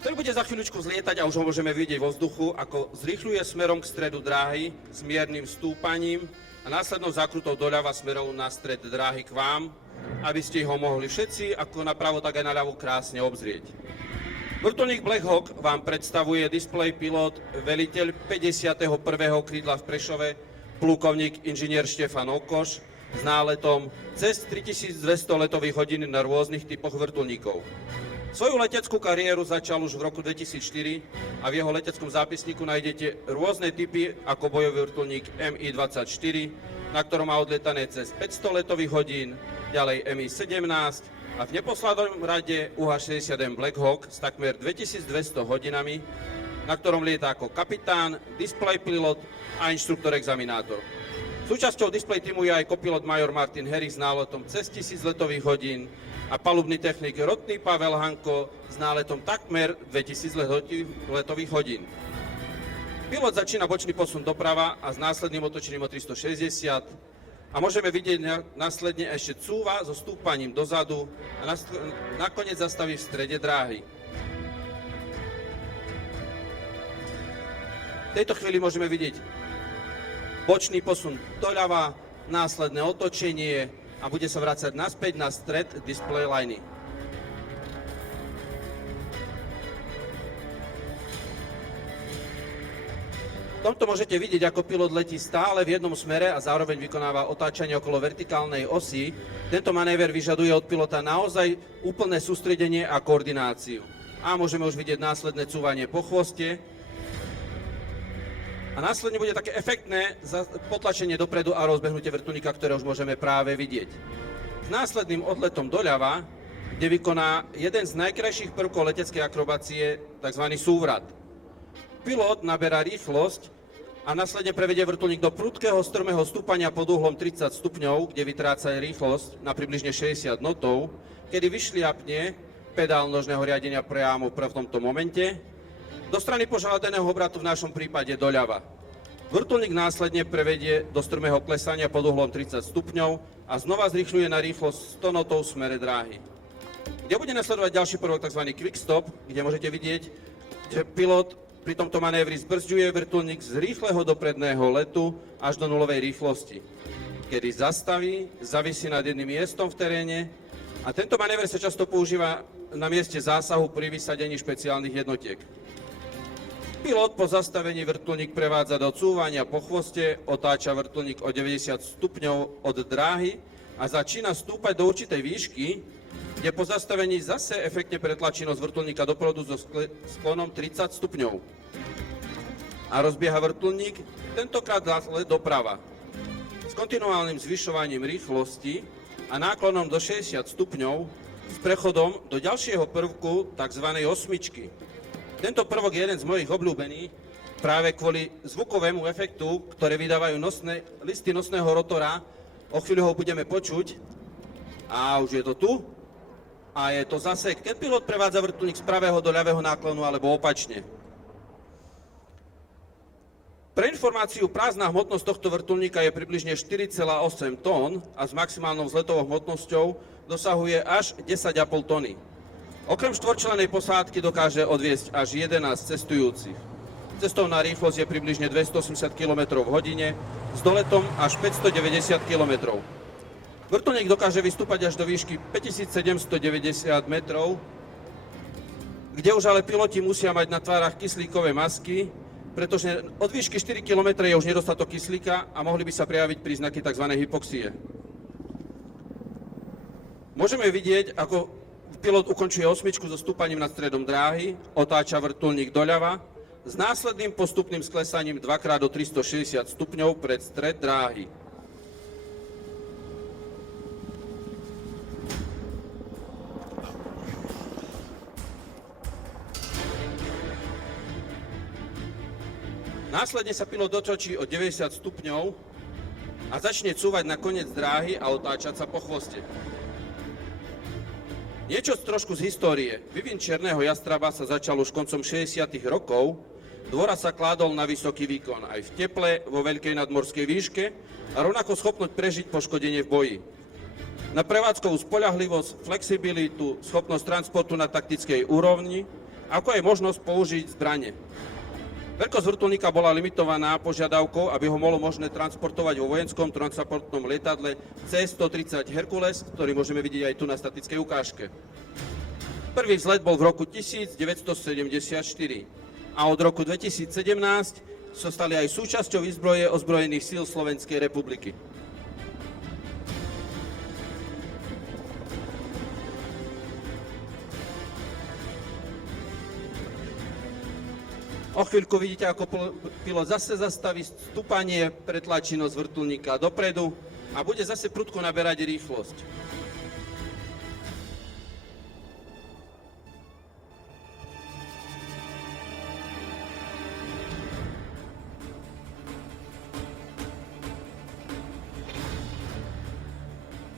Ten bude za chvíľučku zlietať a už ho môžeme vidieť vo vzduchu, ako zrýchľuje smerom k stredu dráhy s miernym stúpaním a následnou zákrutou doľava smerom na stred dráhy k vám, aby ste ho mohli všetci ako napravo, tak aj naľavo krásne obzrieť. Vrtuľník Black Hawk vám predstavuje displej pilot veliteľ 51. krídla v Prešove, plukovník inžinier Štefan Okoš s náletom cez 3200 letových hodín na rôznych typoch vrtuľníkov. Svoju leteckú kariéru začal už v roku 2004 a v jeho leteckom zápisníku nájdete rôzne typy ako bojový vrtuľník Mi-24, na ktorom má odlietané cez 500 letových hodín, ďalej Mi-17 a v neposlednom rade UH-61 Black Hawk s takmer 2200 hodinami, na ktorom lieta ako kapitán, display pilot a inštruktor-examinátor. Súčasťou display týmu je aj kopilot major Martin Harris s náletom cez 1000 letových hodín a palubný technik rotný Pavel Hanko s náletom takmer 2000 letových hodín. Pilot začína bočný posun doprava a s následným otočením o 360 a môžeme vidieť následne ešte cúva so stúpaním dozadu a nakoniec zastaví v strede dráhy. V tejto chvíli môžeme vidieť bočný posun doľava, následné otočenie a bude sa vracať naspäť na stred display liney. V tomto môžete vidieť, ako pilot letí stále v jednom smere a zároveň vykonáva otáčanie okolo vertikálnej osy. Tento manéver vyžaduje od pilota naozaj úplné sústredenie a koordináciu. A môžeme už vidieť následné cúvanie po chvoste. A následne bude také efektné potlačenie dopredu a rozbehnutie vrtuľníka, ktoré už môžeme práve vidieť. S následným odletom doľava, kde vykoná jeden z najkrajších prvkov leteckej akrobácie, tzv. Súvrat. Pilot naberá rýchlosť a následne prevedie vrtuľník do prudkého strmého stúpania pod uhlom 30 stupňov, kde vytráca rýchlosť na približne 60 knotov, kedy vyšliapne pedál nožného riadenia priamo v tomto momente do strany požádaného obratu, v našom prípade doľava. Vrtuľník následne prevedie do strmého klesania pod uhlom 30 stupňov a znova zrýchľuje na rýchlosť 100 knotov v smere dráhy. Kde bude nasledovať ďalší prvok, tzv. Quick Stop, kde môžete vidieť, že pilot pri tomto manévri zbrzduje vrtuľník z rýchleho dopredného letu až do nulovej rýchlosti, kedy zastaví, zavisí nad jedným miestom v teréne a tento manéver sa často používa na mieste zásahu pri vysadení špeciálnych jednotiek. Pilot po zastavení vrtuľník prevádza do cúvania po chvoste, otáča vrtuľník o 90 stupňov od dráhy a začína stúpať do určitej výšky, kde po zastavení zase efektne pretlačí nos vrtuľníka dopredu so sklonom 30 stupňov. A rozbieha vrtuľník, tentokrát doprava. S kontinuálnym zvyšovaním rýchlosti a náklonom do 60 stupňov s prechodom do ďalšieho prvku, tzv. Osmičky. Tento prvok je jeden z mojich obľúbených práve kvôli zvukovému efektu, ktoré vydávajú listy nosného rotora. O chvíľu ho budeme počuť. A už je to tu. A je to zase, keď pilot prevádza vrtuľník z pravého do ľavého náklonu alebo opačne. Pre informáciu, prázdna hmotnosť tohto vrtuľníka je približne 4,8 tón a s maximálnou vzletovou hmotnosťou dosahuje až 10,5 tony. Okrem štvorčlennej posádky dokáže odviesť až 11 cestujúcich. Cestovná rýchlosť je približne 280 km v hodine s doletom až 590 km. Vrtuľník dokáže vystúpať až do výšky 5790 metrov, kde už ale piloti musia mať na tvárach kyslíkové masky, pretože od výšky 4 km je už nedostatok kyslíka a mohli by sa prejaviť príznaky tzv. Hypoxie. Môžeme vidieť, ako pilot ukončuje osmičku so stúpaním nad stredom dráhy, otáča vrtuľník doľava s následným postupným sklesaním 2x do 360 stupňov pred stred dráhy. Následne sa pilot dotočí o 90 stupňov a začne cúvať na koniec dráhy a otáčať sa po chvoste. Niečo trošku z histórie. Vývin čierneho jastraba sa začal už koncom 60. rokov. Dôraz sa kládol na vysoký výkon aj v teple, vo veľkej nadmorskej výške a rovnako schopnosť prežiť poškodenie v boji. Na prevádzkovú spoľahlivosť, flexibilitu, schopnosť transportu na taktickej úrovni ako je možnosť použiť zbrane. Veľkosť vrtuľníka bola limitovaná požiadavkou, aby ho bolo možné transportovať vo vojenskom transportnom lietadle C-130 Hercules, ktorý môžeme vidieť aj tu na statickej ukážke. Prvý vzlet bol v roku 1974 a od roku 2017 sa stali aj súčasťou výzbroje ozbrojených síl Slovenskej republiky. O chvíľku vidíte, ako pilot zase zastaví stúpanie, pretlačí nos vrtuľníka dopredu a bude zase prudko naberať rýchlosť.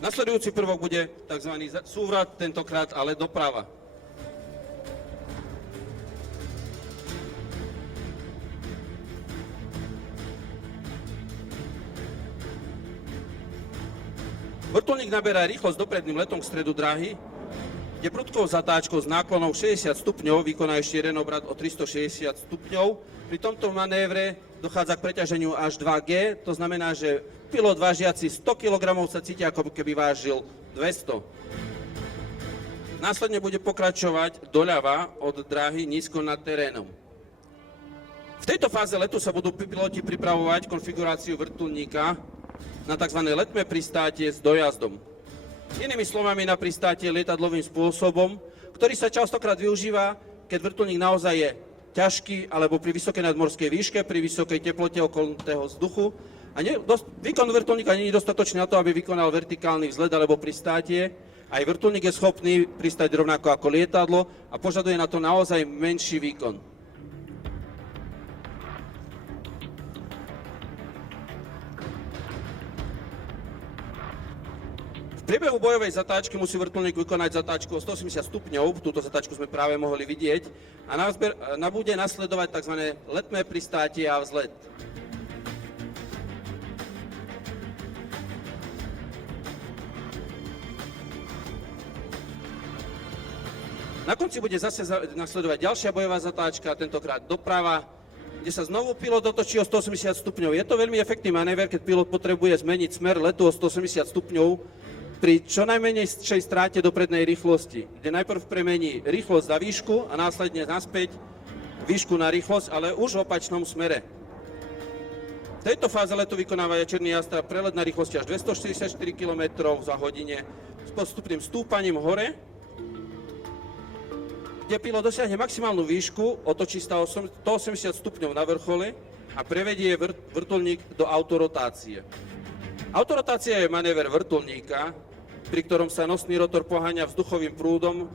Nasledujúci prvok bude tzv. Súvrat, tentokrát ale doprava. Vrtuľník naberá rýchlosť dopredným letom k stredu dráhy, kde prudkou zatáčkou s náklonom 60 stupňov vykoná ešte jeden obrat o 360 stupňov. Pri tomto manévre dochádza k preťaženiu až 2G, to znamená, že pilot vážiaci 100 kg sa cíti, ako keby vážil 200. Následne bude pokračovať doľava od dráhy nízko nad terénom. V tejto fáze letu sa budú piloti pripravovať konfiguráciu vrtuľníka na tzv. Letmé pristátie s dojazdom. Inými slovami, na pristátie lietadlovým spôsobom, ktorý sa častokrát využíva, keď vrtuľník naozaj je ťažký alebo pri vysokej nadmorskej výške, pri vysokej teplote okolitého vzduchu a výkon vrtuľníka nie je dostatočný na to, aby vykonal vertikálny vzlet alebo pristátie. Aj vrtuľník je schopný pristať rovnako ako lietadlo a požaduje na to naozaj menší výkon. V priebehu bojovej zatáčky musí vrtuľník vykonať zatáčku o 180 stupňov, túto zatáčku sme práve mohli vidieť, a bude nasledovať tzv. Letmé pristátie a vzlet. Na konci bude zase nasledovať ďalšia bojová zatáčka, tentokrát doprava, kde sa znovu pilot otočí o 180 stupňov. Je to veľmi efektívny manéver, keď pilot potrebuje zmeniť smer letu o 180 stupňov, pri čo najmenejšej stráte doprednej rýchlosti, kde najprv premení rýchlosť za výšku a následne naspäť výšku na rýchlosť, ale už v opačnom smere. V tejto fáze letu vykonáva Černý Jastrab prelet na rýchlosti až 244 km za hodine s postupným stúpaním hore, kde pilot dosiahne maximálnu výšku, otočí sa 180 stupňov na vrchole a prevedie vrtuľník do autorotácie. Autorotácia je manéver vrtuľníka, pri ktorom sa nosný rotor poháňa vzduchovým prúdom.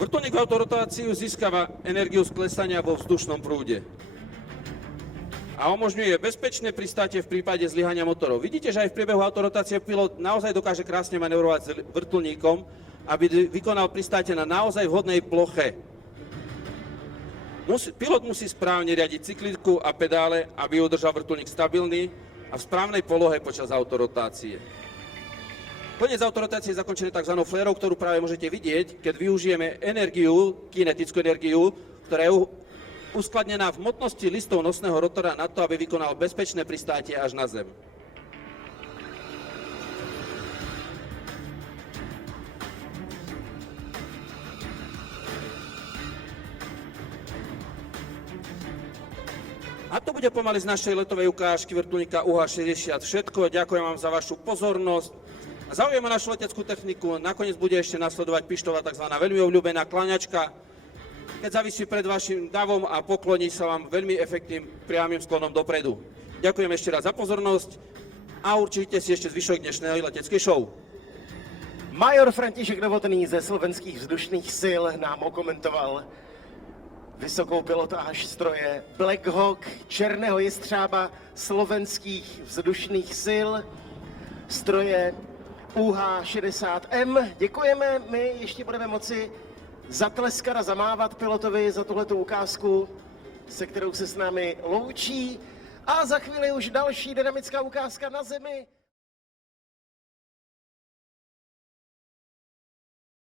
Vrtuľník v autorotáciu získava energiu z klesania vo vzdušnom prúde a umožňuje bezpečné pristátie v prípade zlyhania motorov. Vidíte, že aj v priebehu autorotácie pilot naozaj dokáže krásne manevrovať s vrtuľníkom, aby vykonal pristátie na naozaj vhodnej ploche. Pilot musí správne riadiť cykliku a pedále, aby udržal vrtuľník stabilný a v správnej polohe počas autorotácie. Koniec autorotácie je zakončený tzv. Flérou, ktorú práve môžete vidieť, keď využijeme energiu, kinetickú energiu, ktorá je uskladnená v hmotnosti listov nosného rotora na to, aby vykonal bezpečné pristátie až na zem. A to bude pomaly z našej letovej ukážky vrtuľníka UH-60 všetko. Ďakujem vám za vašu pozornosť. Zaujíme našu leteckú techniku. Nakoniec bude ešte nasledovať pištová tzv. Veľmi obľúbená kláňačka, keď zavisí pred vašim davom a pokloní sa vám veľmi efektným priamym sklonom dopredu. Ďakujem ešte raz za pozornosť a určite si ešte zvyšok dnešnej leteckej show. Major František Novotný ze Slovenských vzdušných sil nám okomentoval vysokou pilotáž stroje Black Hawk, Černého jestřába Slovenských vzdušných sil, stroje UH-60M. Děkujeme, my ještě budeme moci zatleskat a zamávat pilotovi za tuhletu ukázku, se kterou se s námi loučí. A za chvíli už další dynamická ukázka na zemi.